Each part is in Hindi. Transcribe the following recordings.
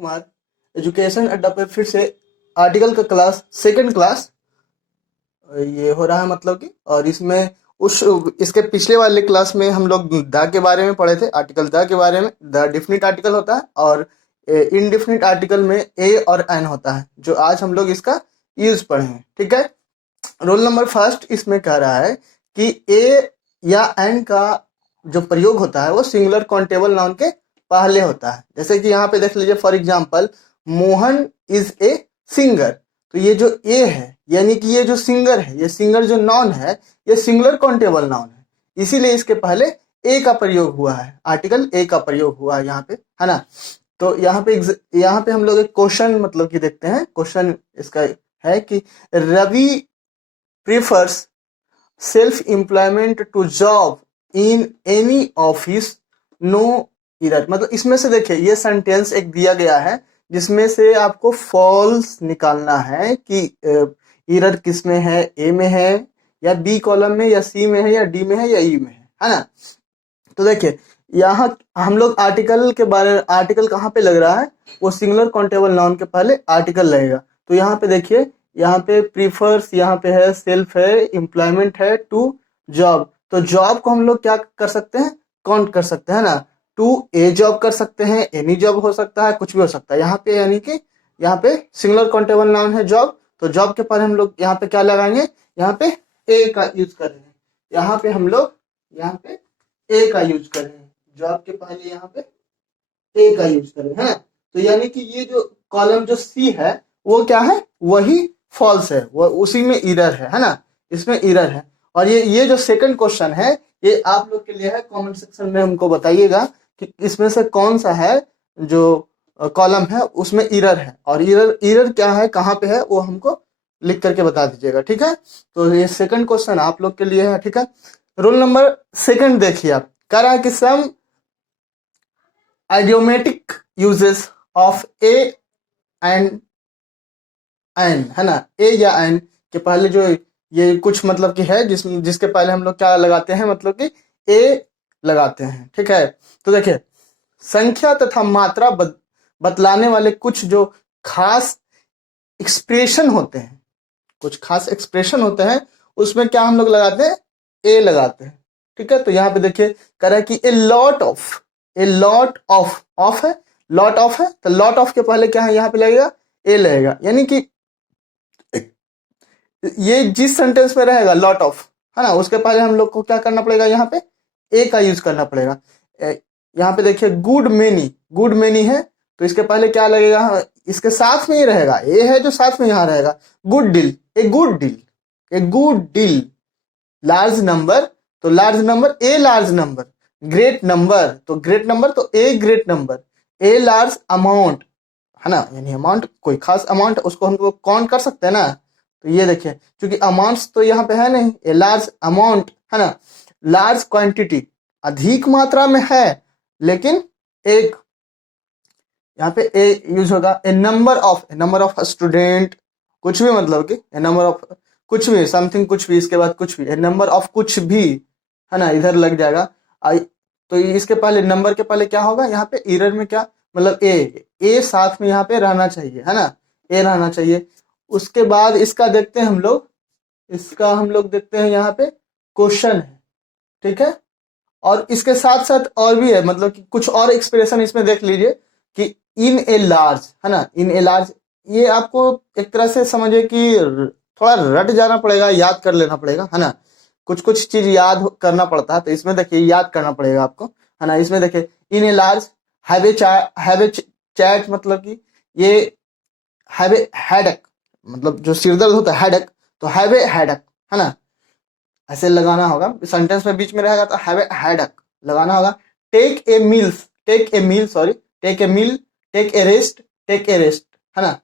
कुमार एजुकेशन अड्डा पे फिर से आर्टिकल का क्लास सेकंड क्लास ये हो रहा है मतलब कि। और इसमें उस इसके पिछले वाले क्लास में हम लोग द के बारे में पढ़े थे, आर्टिकल द के बारे में। द डिफिनिट आर्टिकल होता है और इनडिफिनिट आर्टिकल में ए और एन होता है, जो आज हम लोग इसका यूज पढ़ेंगे। ठीक है। रोल नंबर फर्स्ट इसमें कह रहा है कि ए या एन का जो प्रयोग होता है वो सिंगुलर काउंटेबल नाउन के पहले होता है। जैसे कि यहाँ पे देख लीजिए, for example Mohan is a singer. तो ये जो ए है यानी कि ये जो सिंगर है, ये सिंगर जो नाउन है ये सिंगुलर काउंटेबल नाउन है, इसीलिए इसके पहले ए का प्रयोग हुआ है, आर्टिकल ए का प्रयोग हुआ है यहाँ पे, है ना। तो यहाँ पे हम लोग एक क्वेश्चन मतलब कि देखते हैं। क्वेश्चन इसका है कि Ravi prefers self-employment to job in any office, no error। मतलब इसमें से देखिए, ये सेंटेंस एक दिया गया है जिसमें से आपको फॉल्स निकालना है कि एरर किस में है, ए में है या बी कॉलम में या सी में है या डी में है या ई में है ना। तो देखिए यहाँ हम लोग आर्टिकल के बारे में, आर्टिकल कहाँ पे लग रहा है, वो सिंगुलर काउंटेबल नाउन के पहले आर्टिकल लगेगा। तो यहाँ पे देखिए, यहाँ पे प्रीफर्स, यहाँ पे है सेल्फ है, एम्प्लॉयमेंट है, टू जॉब। तो जॉब को हम लोग क्या कर सकते हैं, काउंट कर सकते हैं ना। टू ए जॉब कर सकते हैं, एनी जॉब हो सकता है, कुछ भी हो सकता है। यहाँ पे यानी कि यहाँ पे सिंगुलर काउंटेबल नाउन है जॉब, तो जॉब के पहले हम लोग यहाँ पे क्या लगाएंगे, यहाँ पे ए का यूज करेंगे। यहाँ पे हम लोग यहाँ पे ए का यूज करेंगे, जॉब के पहले यहाँ पे ए का यूज करेंगे, है। तो यानी कि ये जो कॉलम जो सी है वो क्या है, वही फॉल्स है, वो उसी में एरर है ना, इसमें एरर है। और ये जो सेकंड क्वेश्चन है ये आप लोग के लिए है, कमेंट सेक्शन में हमको बताइएगा कि इसमें से कौन सा है जो कॉलम है उसमें एरर है, और एरर क्या है, कहाँ पे है, वो हमको लिख करके बता दीजिएगा। ठीक है। तो ये सेकंड क्वेश्चन आप लोग के लिए है। ठीक है। रोल नंबर सेकंड देखिए, आप कह रहा है कि some idiomatic uses of a and an, है ना। ए या एन के पहले जो ये कुछ मतलब कि है जिसके पहले हम लोग क्या लगाते हैं, मतलब कि ए लगाते हैं। ठीक है। तो देखिए, संख्या तथा मात्रा बतलाने वाले कुछ जो खास एक्सप्रेशन होते हैं, कुछ खास एक्सप्रेशन होते हैं, उसमें क्या हम लोग लगाते हैं, ए लगाते हैं। ठीक है। तो यहाँ पे देखिए कह रहा है कि ए लॉट ऑफ ऑफ है, लॉट ऑफ है, तो लॉट ऑफ के पहले क्या है, यहाँ पे लगेगा ए लगेगा। यानी कि ये जिस सेंटेंस में रहेगा लॉट ऑफ, है ना, उसके पहले हम लोग को क्या करना पड़ेगा, यहाँ पे ए का यूज करना पड़ेगा। यहाँ पे देखिए गुड मेनी है, तो इसके पहले क्या लगेगा, इसके साथ में ही रहेगा, ए है जो साथ में यहाँ रहेगा। Good deal, a good deal. Large number, तो large number, a large number. Great number, तो ग्रेट नंबर, तो a great number. A large amount, है ना, यानी अमाउंट कोई खास अमाउंट, उसको हम लोग काउंट कर सकते हैं ना। तो ये देखिए, क्योंकि अमाउंट्स तो यहाँ पे है नहीं, ए लार्ज अमाउंट, है ना। लार्ज क्वांटिटी, अधिक मात्रा में है, लेकिन एक यहाँ पे ए यूज होगा। ए नंबर ऑफ स्टूडेंट, कुछ भी, मतलब कि ए नंबर ऑफ कुछ भी, समथिंग कुछ भी, इसके बाद कुछ भी, ए नंबर ऑफ कुछ भी, है ना, इधर लग जाएगा। तो इसके पहले, नंबर के पहले क्या होगा, यहाँ पे एरर में क्या, मतलब ए साथ में यहाँ पे रहना चाहिए, है ना, ए रहना चाहिए। उसके बाद इसका देखते हैं हम लोग, देखते हैं यहाँ पे क्वेश्चन है। ठीक है। और इसके साथ साथ और भी है, मतलब कि कुछ और एक्सप्रेशन इसमें देख लीजिए कि इन ए लार्ज, है ना, इन ए लार्ज। ये आपको एक तरह से समझिए कि थोड़ा रट जाना पड़ेगा, याद कर लेना पड़ेगा, है ना। कुछ कुछ चीज याद करना पड़ता है, तो इसमें देखिए याद करना पड़ेगा आपको, है ना। इसमें देखिए in a large have a chat, मतलब कि ये हैव ए हेडेक, मतलब जो सिरदर्द होता है हेडेक, तो हैव ए हेडेक, है ना, ऐसे लगाना होगा। सेंटेंस में बीच में रहेगा तो हैव ए हेडेक लगाना होगा। Take a meal, sorry, take a meal, take a rest, है ना।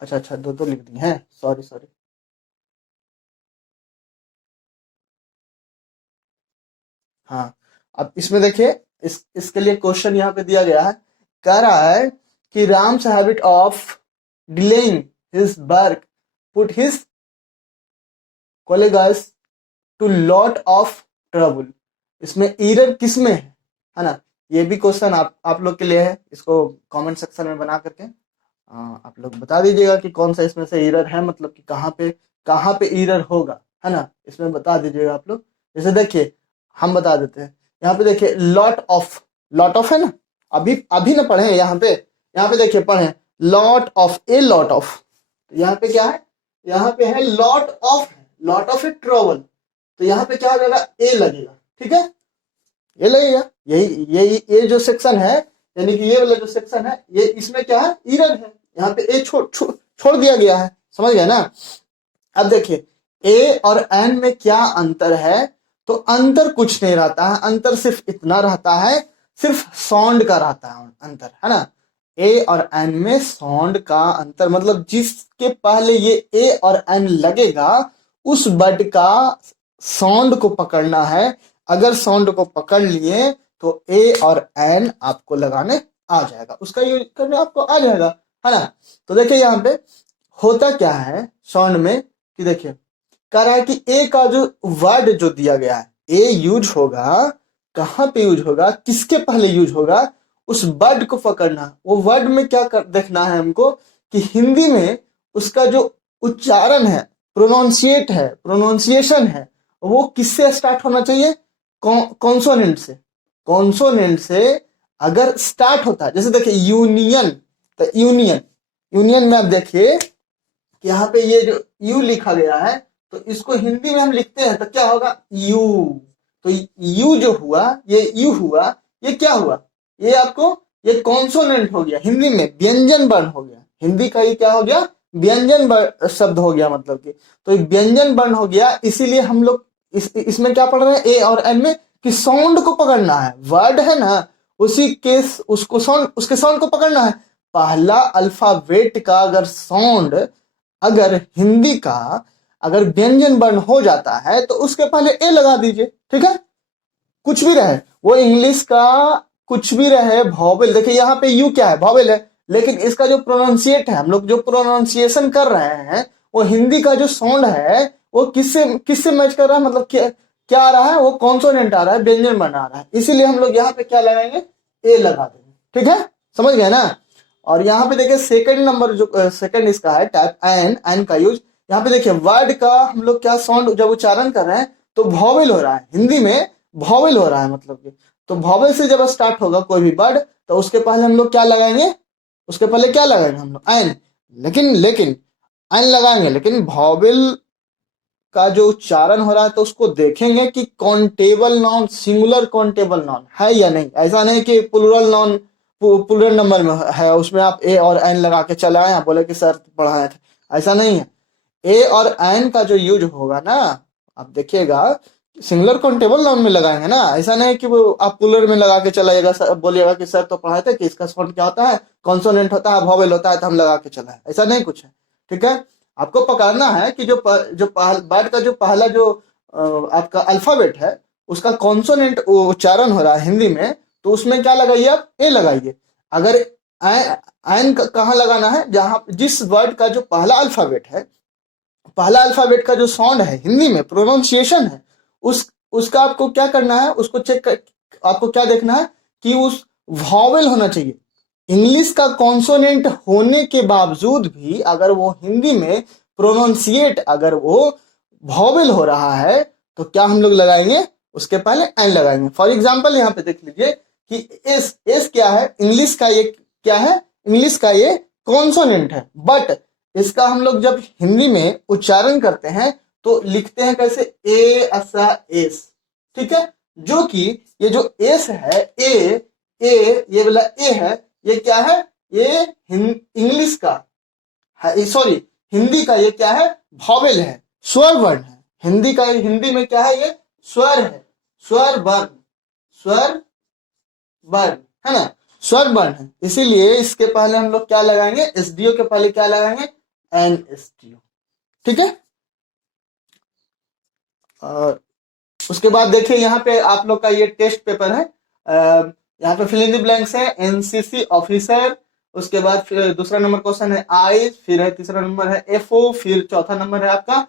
अच्छा, दो लिख दिए हैं, सॉरी। हाँ, अब इसमें देखिए, इसके लिए क्वेश्चन यहाँ पे दिया गया है। कह रहा है कि Ram's habit of delaying his work put his colleagues to lot of trouble. इसमें एरर किस में है ना, ये भी क्वेश्चन आप लोग के लिए है, इसको कमेंट सेक्शन में बना करके आप लोग बता दीजिएगा कि कौन सा इसमें से एरर है, मतलब कि कहाँ पे एरर होगा, है ना, इसमें बता दीजिएगा आप लोग। जैसे देखिए हम बता देते हैं, यहाँ पे देखिए लॉट ऑफ है ना, अभी ना पढ़े यहाँ पे देखिए पढ़े लॉट ऑफ, तो यहाँ पे क्या है, यहाँ पे है लॉट ऑफ ए ट्रॉवल, तो यहाँ पे क्या हो जाएगा, ए लगेगा, ठीक है, ये लगेगा। यही ये जो सेक्शन है, यानी कि ये वाला जो सेक्शन है, ये इसमें क्या है, एरर है, यहाँ पे ए छोड़ दिया गया है, समझ गए ना। अब देखिए ए और एन में क्या अंतर है, तो अंतर कुछ नहीं रहता है, अंतर सिर्फ इतना रहता है, सिर्फ साउंड का रहता है अंतर, है ना। ए और एन में साउंड का अंतर, मतलब जिसके पहले ये ए और एन लगेगा उस वर्ड का साउंड को पकड़ना है। अगर साउंड को पकड़ लिए तो ए और एन आपको लगाने आ जाएगा, उसका यूज करने आपको आ जाएगा, है ना। तो देखिए यहाँ पे होता क्या है साउंड में, कि देखिए कह रहा है कि ए का जो वर्ड जो दिया गया है, ए यूज होगा, कहाँ पे यूज होगा, किसके पहले यूज होगा, उस वर्ड को पकड़ना। वो वर्ड में क्या देखना है हमको, कि हिंदी में उसका जो उच्चारण है, प्रोनाउंसिएशन है, वो किससे स्टार्ट होना चाहिए, कॉन्सोनेंट से। कॉन्सोनेंट से अगर स्टार्ट होता है, जैसे देखिए यूनियन, तो यूनियन में आप देखिए कि यहाँ पे ये जो यू लिखा गया है, तो इसको हिंदी में हम लिखते हैं तो क्या होगा, यू। तो यू जो हुआ, ये यू हुआ, ये क्या हुआ, ये आपको ये कॉन्सोनेंट हो गया, हिंदी में व्यंजन वर्ण हो गया, हिंदी का ये क्या हो गया, व्यंजन शब्द हो गया, मतलब कि तो व्यंजन वर्ण हो गया। इसीलिए हम लोग इसमें क्या पढ़ रहे हैं, ए और एन में, कि साउंड को पकड़ना है, वर्ड है ना, उसके साउंड को पकड़ना है। पहला अल्फाबेट का अगर साउंड, अगर हिंदी का अगर व्यंजन वर्ण हो जाता है तो उसके पहले ए लगा दीजिए, ठीक है, कुछ भी रहे, वो इंग्लिश का कुछ भी रहे, वॉवेल, देखिए यहाँ पे यू क्या है, वॉवेल है, लेकिन इसका जो प्रोनाउंसिएट है, हम लोग जो प्रोनाउंसिएशन कर रहे हैं, वो हिंदी का जो साउंड है वो किससे मैच कर रहा है, मतलब क्या आ रहा है, वो कॉन्सोनेंट आ रहा है, व्यंजन वर्ण आ रहा है, इसीलिए हम लोग यहाँ पे क्या लगाएंगे, ए लगा देंगे, ठीक है, समझ गए ना। और यहाँ पे देखिए सेकंड नंबर जो सेकंड इसका है टाइप एन का यूज। यहाँ पे देखिए वर्ड का हम लोग क्या साउंड जब उच्चारण कर रहे हैं तो वॉवेल हो रहा है, हिंदी में वॉवेल हो रहा है, मतलब कि तो वॉवेल से जब स्टार्ट होगा कोई भी वर्ड तो उसके पहले हम लोग क्या लगाएंगे, उसके पहले क्या लगाएंगे हम लोग, एन। लेकिन एन लगाएंगे, लेकिन वॉवेल का जो उच्चारण हो रहा है तो उसको देखेंगे कि countable noun, singular countable noun है या नहीं। ऐसा नहीं कि प्लूरल नाउन प्लूरल नंबर में है, उसमें आप ए और एन लगा के चले आए, बोले कि सर पढ़ाए थे, ऐसा नहीं है। ए और एन का जो यूज होगा ना, आप देखिएगा सिंगुलर काउंटेबल नाउन में लगाएंगे ना, ऐसा नहीं कि वो आप प्लूरल में लगा के चलाइएगा, बोलिएगा कि सर तो पढ़ाए थे कि इसका साउंड क्या होता है, कॉन्सोनेंट होता है, वॉवेल होता है, तो हम लगा के चला है, ऐसा नहीं कुछ है, ठीक है। आपको पकड़ना है कि जो वर्ड का जो पहला जो आपका अल्फाबेट है उसका कॉन्सोनेंट उच्चारण हो रहा है हिंदी में, तो उसमें क्या लगाइए आप, ए लगाइए। अगर एन कहाँ लगाना है, जहां जिस वर्ड का जो पहला अल्फाबेट है, पहला अल्फाबेट का जो साउंड है हिंदी में, प्रोनाउंसिएशन है, उसका आपको क्या करना है, उसको चेक कर, आपको क्या देखना है कि उस वॉवेल होना चाहिए। इंग्लिश का कॉन्सोनेंट होने के बावजूद भी अगर वो हिंदी में प्रोनाउंसिएट, अगर वो वॉवेल हो रहा है तो क्या हम लोग लगाएंगे, उसके पहले एन लगाएंगे। फॉर एग्जाम्पल यहाँ पे देख लीजिए कि एस क्या है, इंग्लिश का ये क्या है, इंग्लिश का ये कॉन्सोनेंट है, बट इसका हम लोग जब हिंदी में उच्चारण करते हैं तो लिखते हैं कैसे, ए असा एस, ठीक है, जो कि ये जो एस है, ये वाला ए है, ये क्या है, ये इंग्लिश का है, सॉरी हिंदी का ये क्या है, वॉवेल है, स्वर वर्ण है, हिंदी का हिंदी में क्या है, ये स्वर है, स्वर वर्ण है ना, स्वर वर्ण है, इसीलिए इसके पहले हम लोग क्या लगाएंगे, एसडीओ के पहले क्या लगाएंगे, एनएसडीओ, ठीक है। उसके बाद देखिए यहाँ पे आप लोग का ये टेस्ट पेपर है, यहाँ पे फिल इन द ब्लैंक्स है, एनसीसी ऑफिसर, उसके बाद फिर दूसरा नंबर क्वेश्चन है आई, फिर है तीसरा नंबर है एफओ, फिर चौथा नंबर है आपका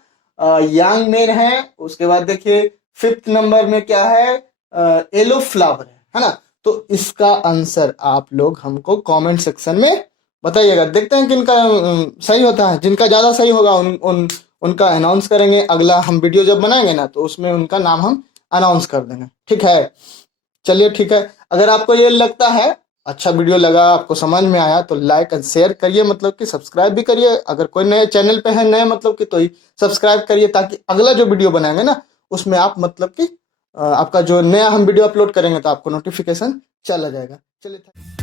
यंग मैन है, उसके बाद देखिए फिफ्थ नंबर में क्या है, येलो फ्लावर है ना। तो इसका आंसर आप लोग हमको कमेंट सेक्शन में बताइएगा। देखते हैं किनका सही होता है। जिनका ज़्यादा सही होगा उनका अनाउंस करेंगे। अगला हम वीडियो जब बनाएंगे ना तो उसमें उनका नाम हम अनाउंस कर देंगे। ठीक है, चलिए ठीक है। अगर आपको ये लगता है अच्छा वीडियो लगा, आपको समझ में आया, तो लाइक एंड शेयर करिए, मतलब कि सब्सक्राइब भी करिए। अगर कोई नए चैनल पे है, नए मतलब कि, तो ही सब्सक्राइब करिए, ताकि अगला जो वीडियो बनाएंगे ना उसमें आप मतलब कि आपका जो नया हम वीडियो अपलोड करेंगे तो आपको नोटिफिकेशन चला जाएगा। चलिए।